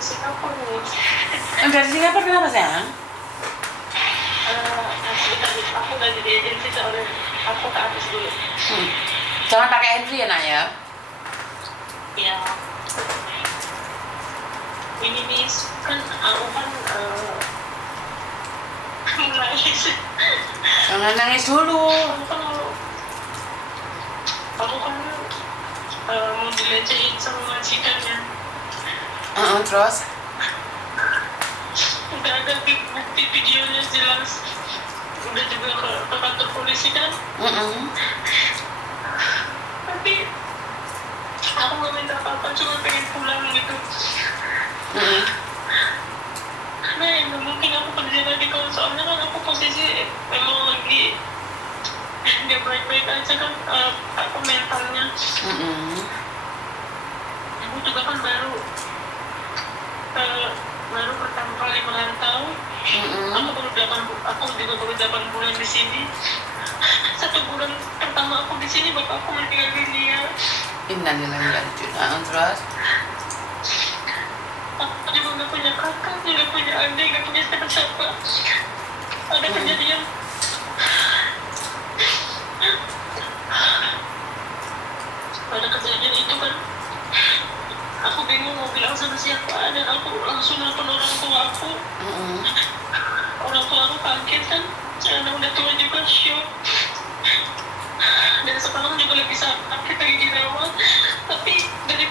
Singapura nih. Dari Singapura kenapa sayang? Aku lagi di agensi soalnya aku ke atas dulu. Jangan pakai handphone ya nak ya. Ya. Ini nih kan aku kan nangis. Jangan nangis dulu. Aku kan mau dilecehin sama majikannya. Terus? Udah ada bukti videonya jelas. Udah juga ke kantor polisi kan. Tapi aku nggak minta apa-apa, cuma pengen pulang gitu. Karena ya nggak mungkin aku kerja lagi kalau soalnya kan aku posisi memang lagi nggak baik-baik aja kan, aku mentalnya. Aku juga kan baru pertama kali merantau. Aku juga baru 8 bulan di sini. 1 bulan pertama aku di sini bapakku meninggal dunia. Innalillahi wa inna ilaihi raji'un. Terus? Aku juga nggak punya kakak, nggak punya adik, nggak punya siapa-siapa. Ada kejadian. Pada kejadian itu kan, aku bingung mau bilang sama siapa. Dan aku langsung nelfon orang tua aku. Orang tua aku kaget kan, karena udah tua juga, shock. Dan sekarang juga lagi sakit, lagi dirawat. Tapi dari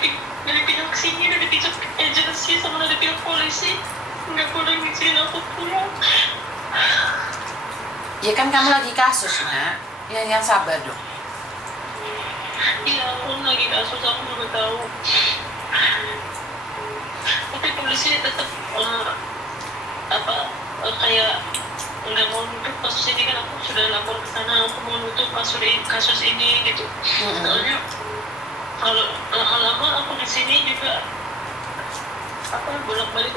pihak sini, dari pihak agensi sama dari pihak polisi nggak boleh ngizinin aku pulang. Ya kan kamu lagi kasus nak, yang sabar dong. Iya, aku lagi kasus, aku juga tahu. Tapi polisi tetap kayak nggak mau nutup kasus ini kan. Aku sudah lapor ke sana, aku mau nutup kasus ini gitu. Soalnya kalau lama-lama aku di sini juga bolak-balik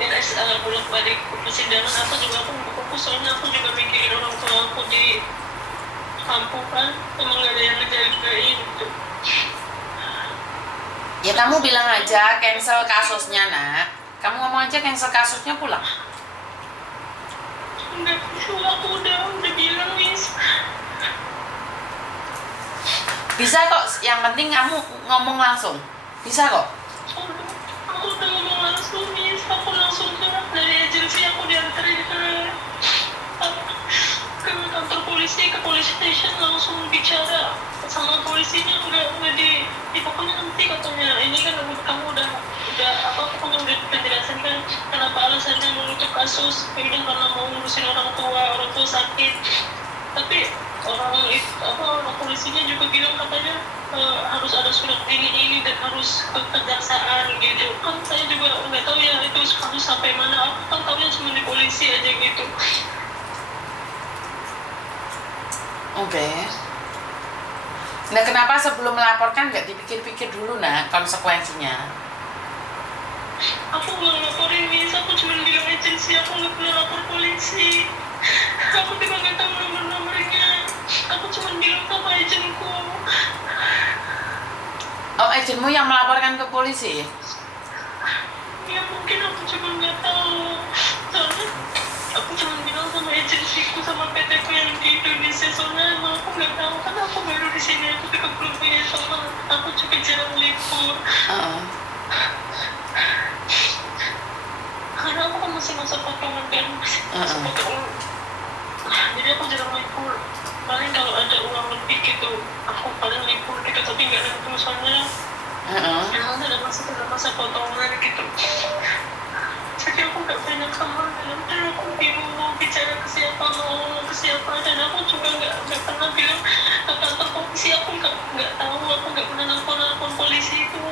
bolak-balik persidangan, aku nggak fokus. Soalnya aku juga mikirin orang tua aku di kampung kan, emang nggak ada yang ngejagain gitu. Ya kamu bilang aja cancel kasusnya nak. Kamu ngomong aja cancel kasusnya, pulang. Enggak bisa, aku udah bilang Miss. Bisa kok, yang penting kamu ngomong langsung. Bisa kok. Aku udah ngomong langsung Miss, aku langsung dari agensi aku diantarin ke kantor polisi, ke police station, langsung bicara sama polisinya. Enggak pokoknya nanti katanya ini kan kamu udah pokoknya udah penjelasan kan kenapa alasannya menutup kasus, karena mau ngurusin orang tua sakit. Tapi orang polisinya juga bilang katanya harus ada surat ini dan harus ke kejaksaan gitu kan. Saya juga nggak tahu ya itu kasus sampai mana, aku kan tahunya cuma di polisi aja gitu. Oke. Nah kenapa sebelum melaporkan nggak dipikir-pikir dulu nak konsekuensinya? Aku nggak laporin Miss, aku cuma bilang agensi, aku nggak pernah lapor polisi. Aku juga nggak tahu nomor-nomornya. Aku cuma bilang sama agenku. Oh, agenmu yang melaporkan ke polisi? Ya mungkin aku cuma nggak tahu. Soalnya aku cuma bilang sama agensiku sama PT ku yang di Indonesia. Soalnya aku nggak tahu kan, aku baru di sini, aku juga belum punya teman, aku juga jarang libur. Karena aku kan masih masa potongan kan, masa potongan. Jadi aku jarang libur. Paling kalau ada uang lebih gitu, aku paling libur gitu, tapi nggak ada soalnya. Emang ada masa potongan gitu. Jadi aku nggak banyak teman, dan aku bingung mau bicara ke siapa, mau ngomong ke siapa. Dan aku juga nggak pernah bilang ke kantor polisi. Aku nggak tahu, aku nggak pernah nelfon polisi itu.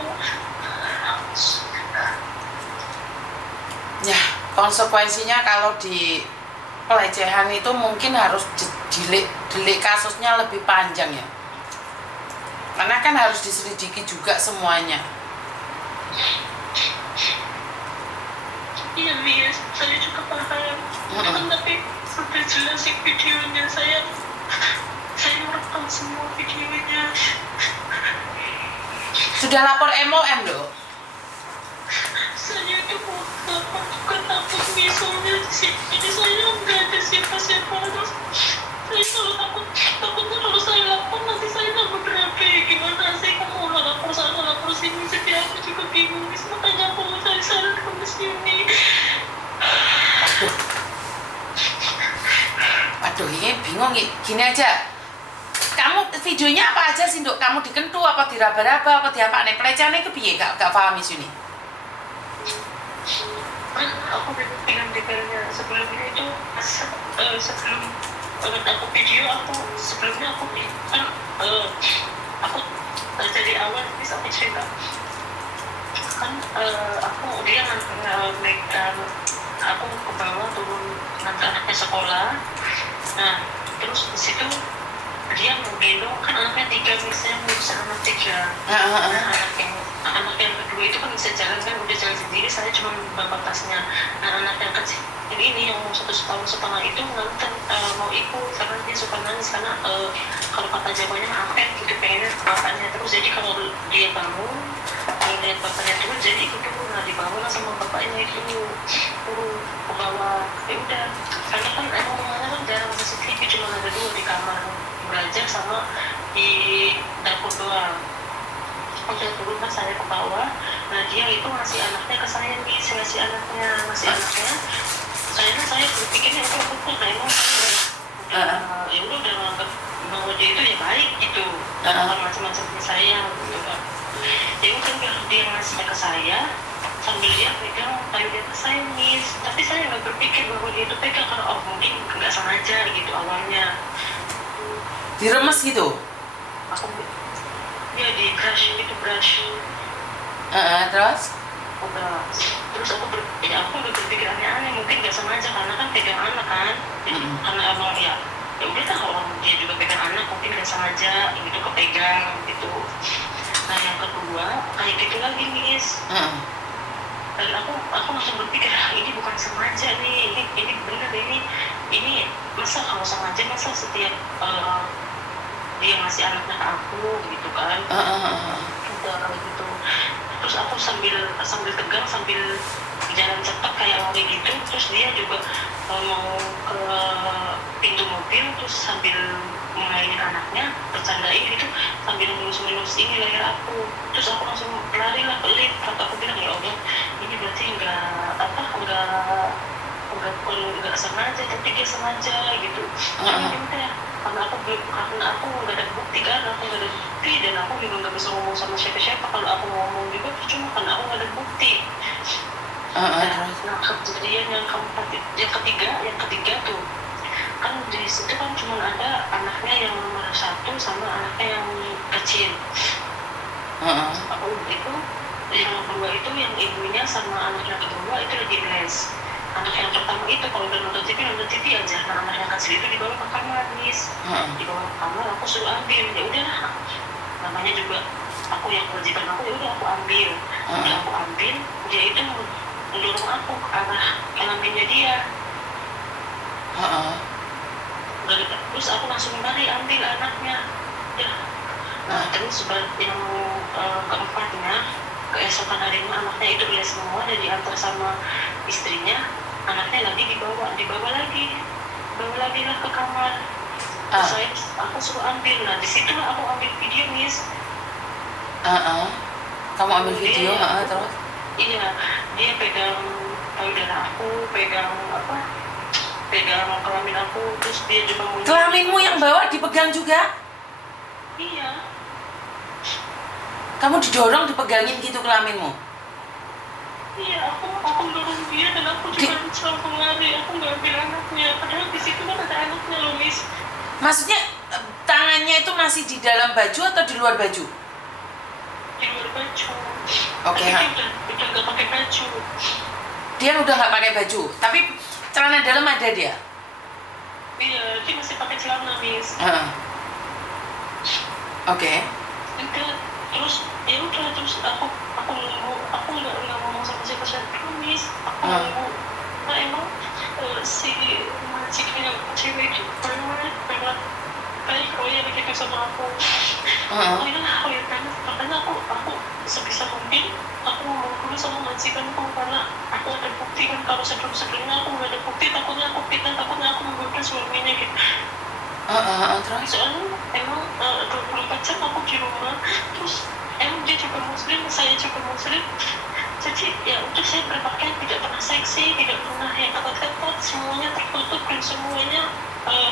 Ya, konsekuensinya kalau di pelecehan itu mungkin harus delik kasusnya lebih panjang ya. Karena kan harus diselidiki juga semuanya. Iya Miss, saya juga paham. Tapi sampai jelasin videonya, saya merekam semua videonya. Sudah lapor MOM loh? Saya itu mau kenapa juga takut misalnya di sini saya nggak ada siapa-siapa, terus saya kalau takutnya kalau saya lapor nanti saya nggak berabe, gimana sih kamu mau lapor sana lapor sini, jadi aku juga bingung, makanya aku mau cari saran ke sini. Waduh, ini bingung. Gini aja, kamu videonya apa aja sih, Dok? Kamu dikentu apa diraba-raba apa diapa nih? Pelecehan itu piye? Gak paham isu ini. Aku dengan detailnya sebelumnya itu sebelum aku video aku sebelumnya aku kan aku dari awal bis aku cerita kan aku dia megang aku ke bawah turun nanti anaknya sekolah. Nah terus di situ dia mau gendong kan anaknya 3, misalnya ngurusin anak 3. Nah anak yang kedua itu kan bisa jalan kan, udah jalan sendiri, saya cuma bawa tasnya. Nah anak yang kecil ini yang 1,5 tahun itu nonton mau ikut karena dia suka nangis karena kalau kata Jawanya apet gitu, pengennya ke bapaknya terus. Jadi kalau dia bangun kalau lihat bapaknya turun jadi ikut dulu. Nah dibawa lah sama bapaknya itu turun ke bawah. Ya udah karena kan emang rumahnya kan jarang CCTV, cuma ada 2 di kamar belajar sama di dapur doang. Udah turun kan saya ke bawah. Nah dia itu ngasih anaknya ke saya nih, ngasih anaknya saya berpikirnya itu aku kayak emang ya udah nganggap bahwa dia itu ya baik gitu, bukan macam-macam saya gitu kan. Ya udah dia ngasih ke saya sambil dia pegang kayu di atas saya nih, tapi saya nggak berpikir bahwa dia itu pegang karena mungkin nggak sengaja gitu awalnya. Diremes gitu? Aku ya di brush gitu, brush. Terus? Terus aku udah berpikir aneh-aneh, mungkin gak sengaja karena kan pegang anak kan, jadi karena emang ya udah lah orang dia juga pegang anak, mungkin gak sengaja gitu kepegang gitu. Nah yang kedua kayak gitu lagi Miss. Dan aku langsung berpikir ini bukan sengaja nih, ini bener ini masa kalau sengaja masa setiap dia ngasih anaknya ke aku gitu kan. Udah kayak gitu. Terus aku sambil tegang sambil jalan cepat kayak lari gitu. Terus dia juga mau ke pintu mobil terus sambil mainin anaknya, bercandain gitu sambil ngelus ini leher aku. Terus aku langsung lari lah ke lift. Aku bilang ya Allah ini berarti nggak sengaja, tapi dia sengaja gitu. Karena aku nggak ada bukti kan, dan aku juga nggak bisa ngomong sama siapa-siapa. Kalau aku ngomong juga cuma karena aku nggak ada bukti. Nah kejadian yang ketiga tuh kan di situ kan cuma ada anaknya yang nomor 1 sama anaknya yang kecil. Aku itu yang kedua itu yang ibunya sama anaknya kedua itu lagi les. Anak yang pertama itu kalau udah nonton TV aja. Nah anak yang kecil itu dibawa ke kamar Miss. Dibawa ke kamar aku suruh ambil. Ya udah namanya juga aku yang kewajiban aku, ya udah aku ambil. Udah aku ambil, dia itu mendorong aku ke arah kelaminnya dia. Terus aku langsung lari ambil anaknya. Nah terus yang keempatnya keesokan harinya anaknya itu dia semua dan diantar sama istrinya. Anaknya lagi dibawa lagi lah ke kamar. Aku suruh ambil. Nah disitulah aku ambil video Miss. Kamu ambil video terus? Iya, dia pegang payudara aku, pegang kelamin aku, terus dia juga mau. Kelaminmu yang bawa dipegang juga? Iya. Kamu didorong dipegangin gitu kelaminmu? Iya, aku dorong dia dan aku juga langsung lari. Aku nggak ambil anaknya, padahal di situ kan ada anaknya loh Miss. Maksudnya tangannya itu masih di dalam baju atau di luar baju? Di luar baju. Oke. Udah nggak pakai baju. Dia udah nggak pakai baju, tapi celana dalam ada dia? Iya, dia masih pakai celana Miss. Oke. Terus ya udah terus aku nunggu, aku nggak ngomong sama siapa Miss. Aku nunggu. Nah emang si majikan yang cewek itu banget baik begitu sama aku. Oh ya kan, makanya aku sebisa mungkin aku ngomong dulu sama majikanku karena aku ada bukti kan. Kalau sebelumnya aku nggak ada bukti, takutnya aku fitnah, takutnya aku menggoda suaminya gitu. Terus? Soalnya emang 24 jam aku di rumah, terus emang dia juga muslim, saya juga muslim, jadi ya udah saya berpakaian tidak pernah seksi, tidak pernah yang ketat-ketat, semuanya tertutup dan semuanya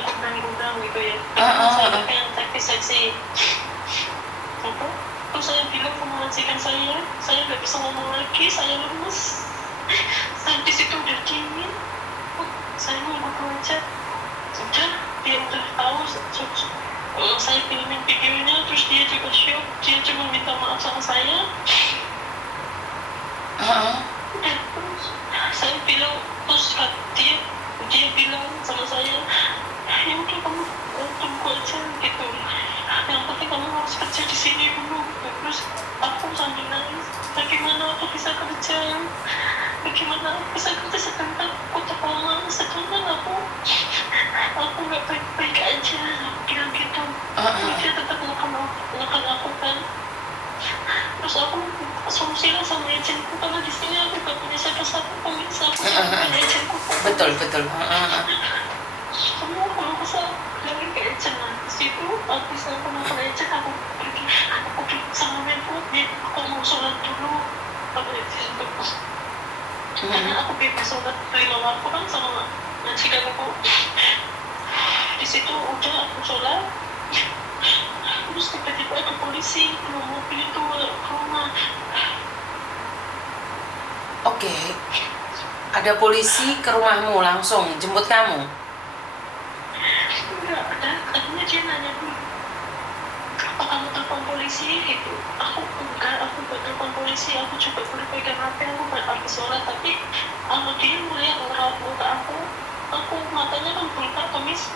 gudang-gudang gitu ya. Saya pakai yang seksi-seksi. Terus saya bilang sama majikan saya nggak bisa ngomong lagi, saya lemes. Saya di situ udah dingin, saya mau aja. Sudah, dia udah tahu saya filmin videonya, terus dia juga shock, dia cuma minta maaf sama saya. Terus saya bilang, terus dia bilang sama saya, ya udah kamu tunggu aja gitu, yang penting kamu harus kerja di sini dulu. Terus aku sambil nangis, bagaimana aku bisa kerja, sedangkan aku terpomang, sedangkan aku nggak baik-baik aja, bilang gitu. Dia tetap menekan aku kan. Terus aku solusinya sama agentku, karena di sini aku gak punya siapa-siapa, pemirsa aku sama agentku. Betul. Semua kalau kesal bilangin ke agent, nah di situ habis aku nonton agent, aku pergi sama Menko, aku mau sholat dulu pada di situ. Karena aku bebas sholat 5 waktu kan sama majikan aku. Di situ udah aku sholat, terus tiba-tiba ada polisi bawa mobil itu ke rumah. Oke. Ada polisi ke rumahmu langsung jemput kamu? Enggak ada, akhirnya dia nanya dulu, apa kamu telepon polisi gitu. Aku gak telepon polisi, aku juga baru pegang HP, aku gak habis sholat. Tapi dia melihat raut muka aku matanya kan bengkak kemis.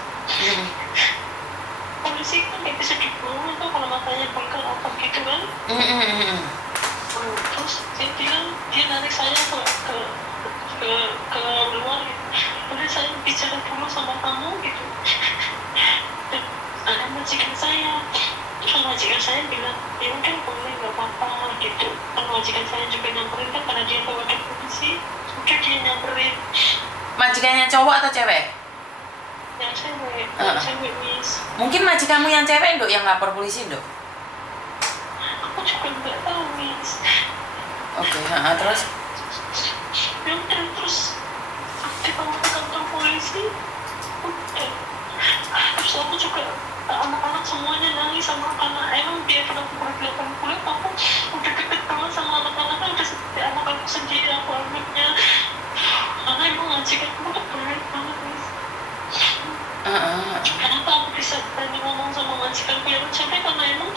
Polisi kan gak bisa dibohong itu kalau matanya bengkak apa gitu kan. Terus dia bilang, dia narik saya ke luar gitu. Boleh saya bicara dulu sama kamu gitu. Dan ada majikan saya. Terus majikan saya bilang, ya udah boleh, gak apa-apa gitu. Kan majikan saya juga nyamperin kan, karena dia tahu ada polisi. Udah dia nyamperin. Majikannya cowok atau cewek? Yang cewek miss. Mungkin majikanmu yang cewek, Nduk, yang lapor polisi, Nduk? Aku juga nggak tahu miss. Oke, terus? Ya udah, terus dibawa ke kantor polisi. Udah. Terus aku juga, anak-anak semuanya nangis sama anak. Emang dia pernah umur 80, aku udah deket banget sama anak-anaknya, udah seperti anak aku sendiri, aku anaknya. Karena emang majikan aku tuh baik banget miss. Kenapa aku bisa berani ngomong sama majikanku yang cewek, karena emang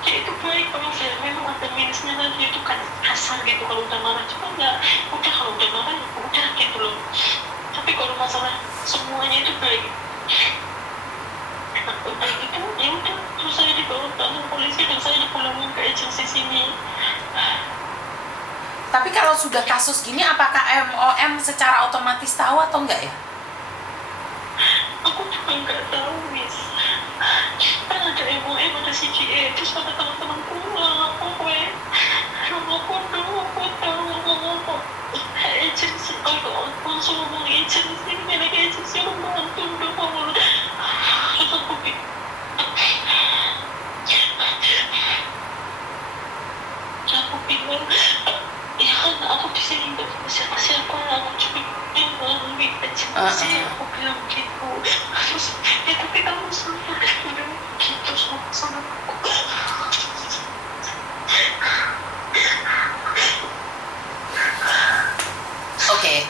dia itu baik. Kalau saya memang ada minusnya kan, dia itu kan kasar gitu kalau udah marah, cuma nggak, udah kalau udah marah ya udah gitu loh. Tapi kalau masalah semuanya itu baik. Udah gitu ya udah, terus saya dibawa ke kantor polisi dan saya dipulangin ke agensi sini. Tapi kalau sudah kasus gini, apakah MOM secara otomatis tahu atau enggak ya? Aku juga nggak tahu miss. Kan ada MOM, ada CGA, terus ada teman-teman pulang, aku ngomong agensi, langsung ngomong agensi, nenek agensi membantu dong. Terus aku bilang, ya kan aku di sini nggak punya siapa-siapa, aku cuma melalui agensi, aku bilang gitu. Terus ya tapi kamu salah, udah gitu sama aku.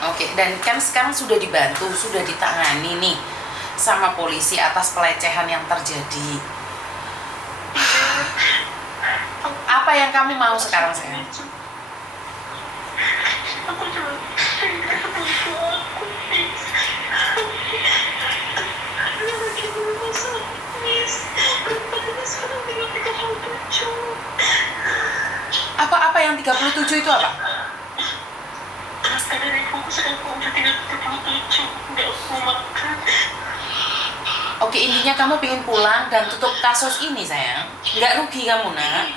Oke. Dan kan sekarang sudah dibantu, sudah ditangani nih sama polisi atas pelecehan yang terjadi. Apa yang kamu mau sekarang, sayang? Aku juga aku lagi bermasalah miss. Badannya sekarang tinggal 37. Apa yang 37 itu apa? Badan ibuku sekarang udah tinggal 37, nggak mau makan. Oke, intinya kamu pengen pulang dan tutup kasus ini, sayang. Nggak rugi kamu, nak?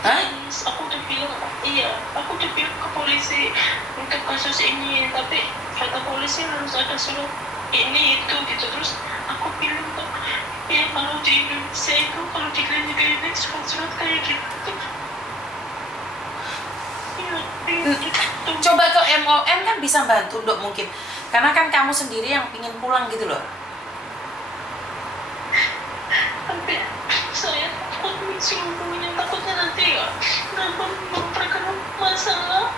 Hah? Aku udah bilang iya, aku udah bilang ke polisi untuk kasus ini, tapi kata polisi harus ada surat ini itu gitu. Terus aku bilang kok, ya kalau di Indonesia itu kalau di klinik-klinik surat-surat kayak gitu. Iya, gitu. Coba ke MOM kan bisa bantu dok mungkin, karena kan kamu sendiri yang pingin pulang gitu loh. Tapi saya takut sungguhnya, takutnya nanti ya memperkeruh masalah.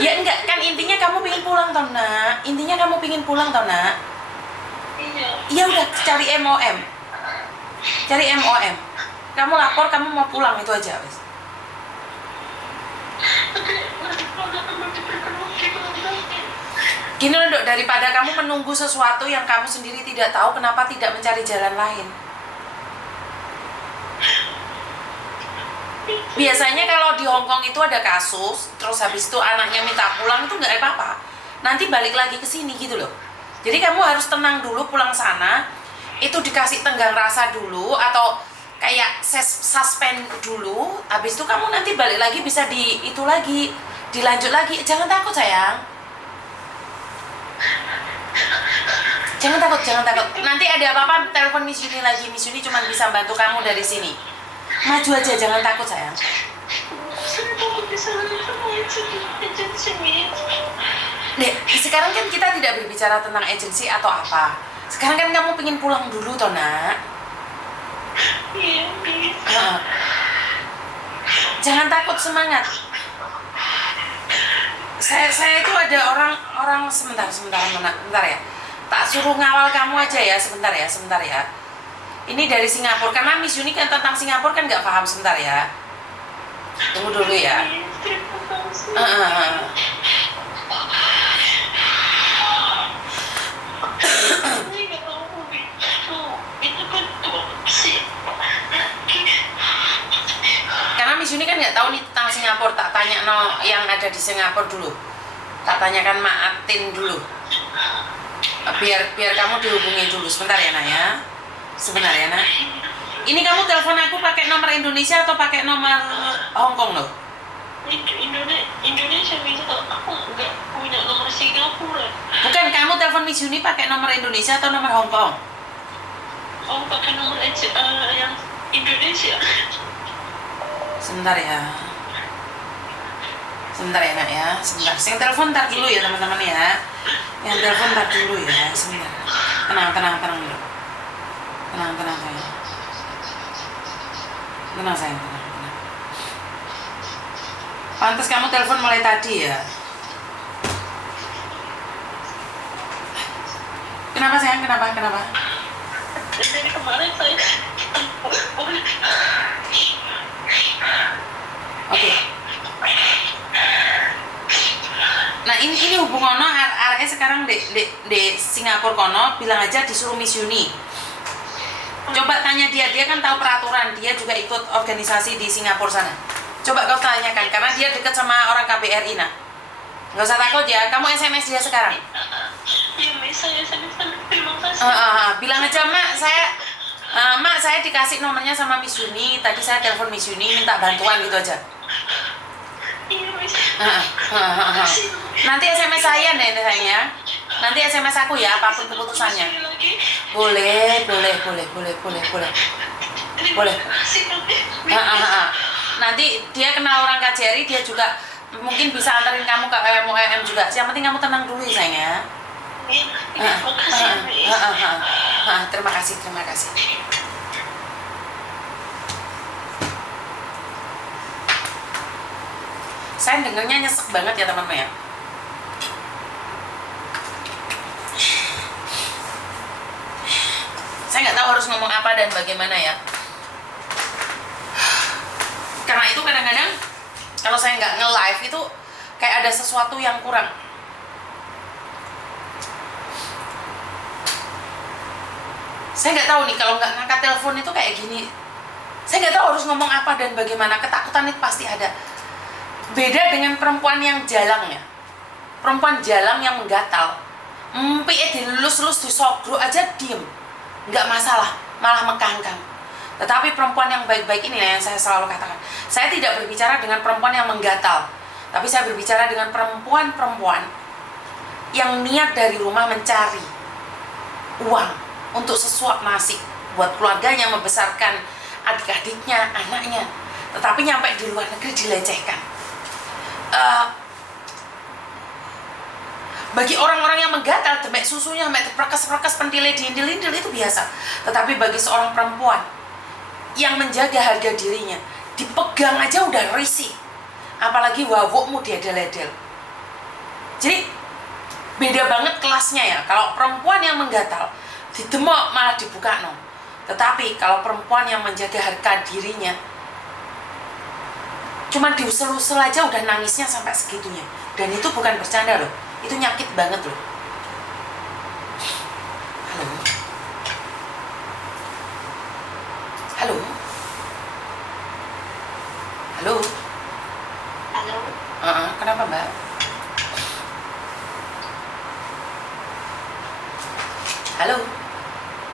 Ya enggak, kan intinya kamu pingin pulang tau nak, intinya kamu pingin pulang tau nak. Iya. Ya udah cari MOM, cari MOM, kamu lapor kamu mau pulang itu aja wes. Tapi nanti kalau kamu diperkeruh gimana? Gini loh dok, daripada kamu menunggu sesuatu yang kamu sendiri tidak tahu, kenapa tidak mencari jalan lain? Biasanya kalau di Hongkong itu ada kasus, terus habis itu anaknya minta pulang itu nggak apa-apa. Nanti balik lagi ke sini gitu loh. Jadi kamu harus tenang dulu pulang sana, itu dikasih tenggang rasa dulu atau kayak suspend dulu. Habis itu kamu nanti balik lagi bisa di itu lagi, dilanjut lagi. Jangan takut sayang. Jangan takut, jangan takut. Nanti ada apa-apa telepon Miss Yuni lagi. Miss Yuni cuma bisa bantu kamu dari sini. Maju aja, jangan takut sayang. Saya takut disalahin sama agensi ini. Dek, sekarang kan kita tidak berbicara tentang agensi atau apa. Sekarang kan kamu pengen pulang dulu toh nak. Iya, iya. Jangan takut, semangat. Saya itu ada orang sebentar ya. Tak suruh ngawal kamu aja ya, sebentar ya. Ini dari Singapura, karena Miss Yuni kan tentang Singapura kan nggak paham, sebentar ya. Tunggu dulu ya. Terima kasih. Saya nggak tahu itu betul sih. Karena Miss Yuni kan nggak tahu nih tentang Singapura, tak tanya no yang ada di Singapura dulu. Tak tanyakan Mak Atin dulu. Biar kamu dihubungi dulu, sebentar ya nak ya. Sebentar ya nak. Ini kamu telepon aku pakai nomor Indonesia atau pakai nomor Hongkong loh? Indonesia bisa, aku nggak punya nomor Singapura. Bukan, kamu telepon Miss Yuni pakai nomor Indonesia atau nomor Hongkong? Oh, pakai nomor yang Indonesia. Sebentar ya. Sebentar ya nak ya, sebentar. Yang telepon ntar dulu ya teman-teman ya. Yang telepon ntar dulu ya, sebentar. Tenang dulu. Tenang sayang. Tenang sayang, tenang. Pantes kamu telepon mulai tadi ya. Kenapa sayang? Kenapa? Dari kemarin saya Oke. Nah ini hubungono arek sekarang di Singapura kono, bilang aja disuruh Miss Yuni. Coba tanya dia kan tahu peraturan, dia juga ikut organisasi di Singapura sana. Coba kau tanyakan, karena dia dekat sama orang KBRI nah. Nggak usah takut ya, kamu SMS dia sekarang. Iya, saya terima kasih. Bilang aja Mak, saya dikasih nomornya sama Miss Yuni. Tadi saya telepon Miss Yuni minta bantuan gitu aja. Iya, Miss. Nanti SMS saya deh sayangnya. Nanti SMS aku ya, apapun keputusannya. Boleh. Nanti dia kenal orang KJRI, dia juga mungkin bisa antarin kamu ke MOM juga. Yang penting kamu tenang dulu ya sayangnya. Terima kasih. Saya dengarnya nyesek banget ya teman-teman ya. Saya nggak tahu harus ngomong apa dan bagaimana ya. Karena itu kadang-kadang kalau saya nggak nge-live itu kayak ada sesuatu yang kurang. Saya nggak tahu nih kalau nggak ngangkat telepon itu kayak gini. Saya nggak tahu harus ngomong apa dan bagaimana. Ketakutan itu pasti ada. Beda dengan perempuan yang jalang ya. Perempuan jalang yang menggatal. Dilus-lus disogro aja diem. Nggak masalah, malah mengkangkang. Tetapi perempuan yang baik-baik ini yang saya selalu katakan. Saya tidak berbicara dengan perempuan yang menggatal. Tapi saya berbicara dengan perempuan-perempuan yang niat dari rumah mencari uang untuk sesuap nasi buat keluarganya, membesarkan adik-adiknya, anaknya, tetapi nyampe di luar negeri dilecehkan. Bagi orang-orang yang menggatal, demek susunya, demek perkes-perkes, pentile, diindil-indil itu biasa. Tetapi bagi seorang perempuan yang menjaga harga dirinya, dipegang aja udah risih, apalagi wawukmu dia deledel. Jadi beda banget kelasnya ya. Kalau perempuan yang menggatal, didemok malah dibuka no. Tetapi kalau perempuan yang menjaga harga dirinya, cuma diusel-usel aja udah nangisnya sampai segitunya. Dan itu bukan bercanda loh, itu nyakit banget loh. Halo? Halo? Halo? Halo. Kenapa Mbak? Halo?